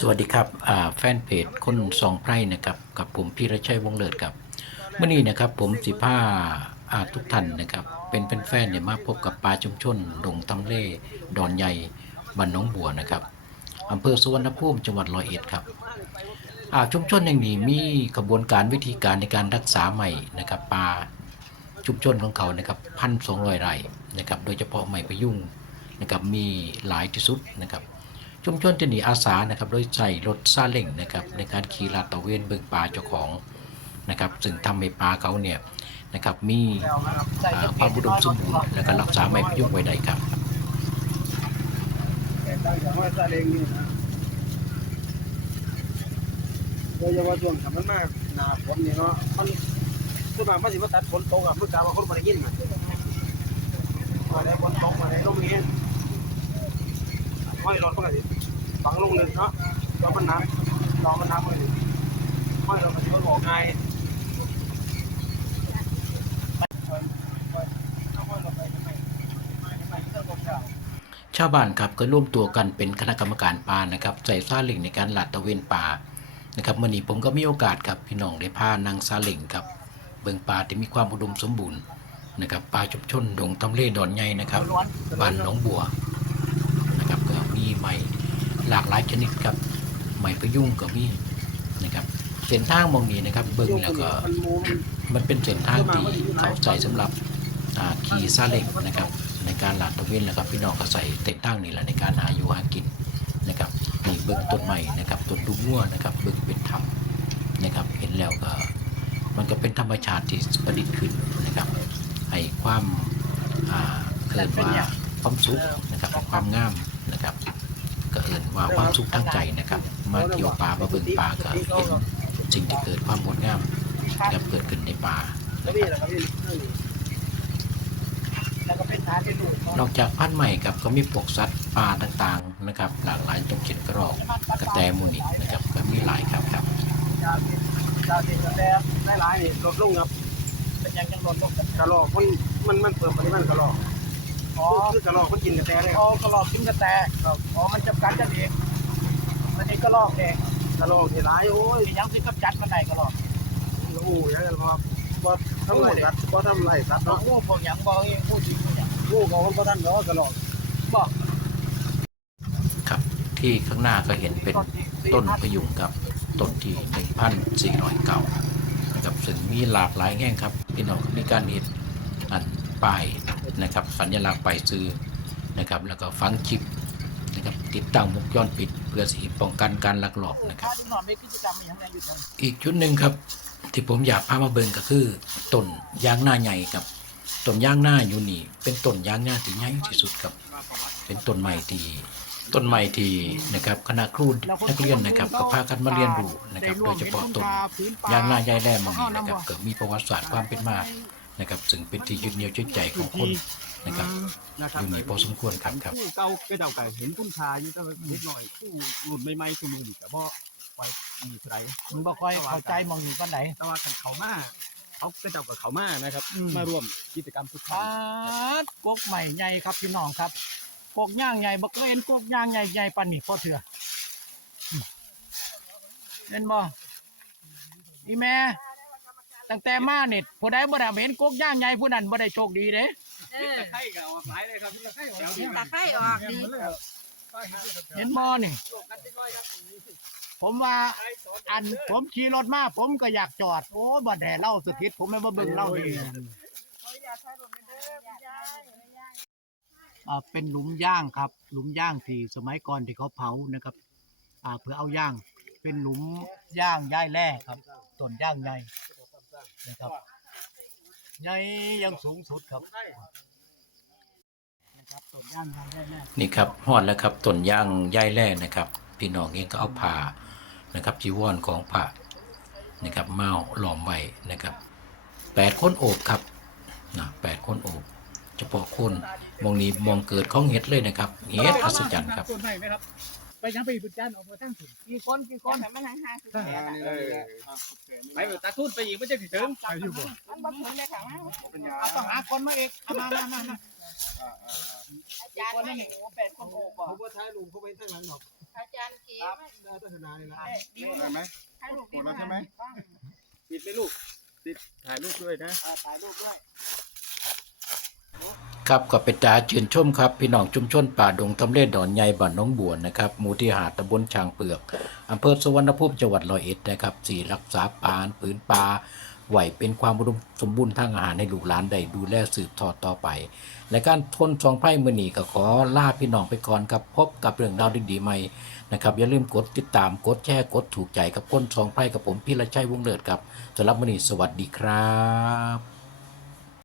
สวัสดีครับแฟนเพจคนสองไพร่นะครับกับผมพี่ระชัยวงเลิศครับเมื่อนี้นะครับผมสิผ้าอาทุกท่านนะครับ เป็นเป็นแฟนเนี่ยมาพบกับปลาชุมชนดงตำเล่ดอนใหญ่บ้านหน้องบัวนะครับอำเภอสุวรรณภูมิจังหวัดร้อยเอ็ดครับอาชุมชนแห่างนี้มีกระบวนการวิธีการในการรักษาใหม่นะครับปลาชุมชนของเขานะครับพันสองร้อยไร่นะครับโดยเฉพาะใหม่พะยุงนะครับมีหลายที่สุดนะครับ ชุมชนจะหนีอาสานะครับโดยใช้รถซาเล้งนะครับในการขี่ลาดตระเวนเบิกป่าเจ้าของนะครับซึ่งทำให้ป่าเขาเนี่ยนะครับมีความอุดมสมบูรณ์และก็รักษาไม่พยุ่งไว้ได้ครับแต่ตั้งแต่ว่าซาเล้งนี่นะโดยเฉพาะช่วงถ้ามันมากหนาฝนนี่เนาะมันคือมากมันสิมาตัดฝนตกอะมันกลาว่าคนบ่ได้ยินมันมาได้ฝนตกมาได้ลมนี้ห้อยรถมันก็สิ ฝังลงเลยเนาะแล้วมันน้ำรอมันน้ำมันก็สิห้อยรถมันสิมันบอกไงชาวบ้านครับก็ร่วมตัวกันเป็นคณะกรรมการป่านะครับใส่ซาเล้งในการหลาดตะเวนป่านะครับมื่อนี้ผมก็มีโอกาสครับพี่น้องได้พานางซาเล้งครับเบิ่งป่าที่มีความอุดมสมบูรณ์นะครับป่าชุมชนดงตำเล่ดอนใหญ่นะครับบ้านหนองบัวนะครับก็มีไม้ หลากหลายชนิดครับไม้พะยุงก็มีนะครับเส้นทางมองนี้นะครับ เบิ่งแล้วก็มันเป็นเส้นทางที่เขาใส่สำหรับขี่ซาเล้งนะครับ ในการหลาดตะเวนนะครับ พี่น้องก็ใส่เส้นทางนี้แหละในการหาอยู่หากินนะครับนี่เบิ่งต้นใหม่นะครับต้นดูงัวนะครับ เบิ่งเป็นธรรมนะครับ เห็นแล้วก็มันก็เป็นธรรมชาติที่ประดิษฐ์ขึ้นนะครับให้ความเกิดว่าความสุขนะครับความงามนะครับ ก็เอินว่าความสุขทั้งใจนะครับ มาเที่ยวป่ามาเบิ่งป่าก็เห็นสิ่งที่เกิดความงดงามนะครับเกิดขึ้นในป่าแล้วนี่แหละครับนฐานเป็นดูนอกจากพันธุ์ใหม่ครับก็มีพวกสัตว์ป่าต่างๆนะครับ หลากหลายตัวเช่นกระรอกกระแตมูนิกนะครับก็มีหลายครับครับยาเด็ดยาเด็ดกระแตได้หลายนี่ลดลงครับเป็นยังยังลดลงกระรอกมันมันมันเปิดปริมาณกระรอก อ๋อคือกระรอกมันกินกระแตเลยคอ๋รัอบกระลอกกินกระแตอ๋อมันจำกัดกันเองมันนี่กระลอกเองกระรอกที่หลายโอ้ยที่ยังที่กำจัดมันได้กระลอกโอ้โหยังไงครับบ่ทำไรสัตว์บ่ทำไรสัตว์บอกเนาะงูพวกหยังบอกเองพูดจริงพวกหยังงูของมันบ่ทันเนาะกระรอกบอกครับที่ข้างหน้าก็เห็นเป็นต้นพยุงครับต้นที่ 1,400เก่านะครับซึ่งมีหลากหลายแง่งครับพี่น้องก็มีการเห็นอัน ป้ายนะครับ สัญลักษณ์ป้ายซื้อนะครับ แล้วก็ฝังชิปนะครับ ติดตั้งวงจรปิด เพื่อสิป้องกันการลักลอบนะครับถ้าที่นอนไม่กิจกรรมอย่างไรอยู่ทางอีกชุดหนึ่งครับที่ผมอยากพามาเบิ่งก็คือต้นยางหน้าใหญ่ครับต้นยางหน้าอยู่นี่ เป็นต้นยางหน้าที่ใหญ่ที่สุดครับ เป็นต้นใหม่ที่ต้นใหม่ที่นะครับคณะครูนักเรียนนะครับ ก็พากันมาเรียนรู้นะครับ โดยเฉพาะต้นยางหน้าใหญ่แหลมมันนี้นะครับเกิดมีประวัติศาสตร์ความเป็นมา นะครับซึ่งเป็นที่ยึดเหนี่ยวจิตใจของคนนะครับนะครับอยู่นี่พอสมควรครับครับผู้เก่าก็เจ้าไก่เห็นคุณค่าอยู่แต่ว่าเล็กน้อยผู้รุ่นใหม่ๆคือมือนี่ก็บ่ไว้มีไสมึงบอกค่อยเข้าใจมองอยู่ปันไหนแต่ว่าคันเขามาเขาก็เจ้ากับเขามานะครับอืมมาร่วมกิจกรรมทุกครั้ปางดกกใหม่ใหญ่ครับพี่น้องครับกกย่างใหญ่บอกเห็นกกย่างใหญ่ใหญ่ปันนี่พอเถื่ออืมเห็นบ่อีแม่ ตั้งแต่มาเน็ตผู้ใดบ่ได้เห็นกกย่างใหญ่ผู้นั้นบ่ได้โชคดีเด้เออไข่ก็เอาหลายเลยครับพี่ไข่เอาตาไข่ออกดีเห็นบ่นี่ผมว่าอันผมขี่รถมาผมก็อยากจอด โอ้บ่แด่เล่าสถิตผมไม่มาเบิ่งเล่าดีอ่าเป็นหลุมย่างครับ หลุมย่างที่สมัยก่อนที่เขาเผานะครับอ่าเพื่อเอาย่าง เป็นหลุมย่างย่ายแร่ครับต้นย่างใหญ่ นะครับใหญ่อยังสูงสุดครับนะครับต้นย่างย่ายแร่นี่ครับฮอดแล้วครับต้นย่างย่ายแร่นะครับ พี่น้องเองก็เอาผ้านะครับจีวรของพระนะครับเมาหลอมไว้นะครับแปดคนโอบครับนะแปดคนโอบเฉพาะคนมองนี้มองเกิดของเห็ดเลยนะครับเห็ดอัศจรรย์ครับ ต้นไม้ไหมครับไป ยังไปบุญจันทร์ออกมาตั้งถึงกี่คนกี่คนแต่มันทางห้าสิบแปดอะไปตาทุ่นไปอีกไม่ใช่ถึงไปอยู่บ่มันบ่ถึงเลยค่ะว่าเอาต้องหาคนมาเอกเอามามามามาอาจารย์ไม่หนูเป็นคนโอบบอกเขาบ่ท้ายลุงเขาไปทางหลังหรอกคอาจารย์เก๋ครับได้พัฒนาเลยนะดิวได้ไหมให้ลูกหมดแล้วใช่ไหมติดไหมลูกติดถ่ายรูปด้วยนะอ่าถ่ายรูปด้วย ครับก็เป็นตาชื่นชมครับพี่น้องชุมชนป่าดงทำเลดอนใหญ่บ้านน้องบัวนะครับหมู่ที่หาตำบลช้างเปลือกอำเภอสุวรรณภูมิจังหวัดร้อยเอ็ดนะครับสี่รักษาป่านผืนป่าไหวเป็นความอุดมสมบูรณ์ทางอาหารให้ลูกหลานได้ดูแลสืบทอดต่อไปและการทนสองไพร่มือนีก็ขอลาพี่น้องไปก่อนครับพบกับเรื่องราวดีๆใหม่นะครับอย่าลืมกดติดตามกดแชร์กดถูกใจกับคนสองไพร่กับผมพี่ละชัยวงเลิศครับสำหรับมือนีสวัสดีครับ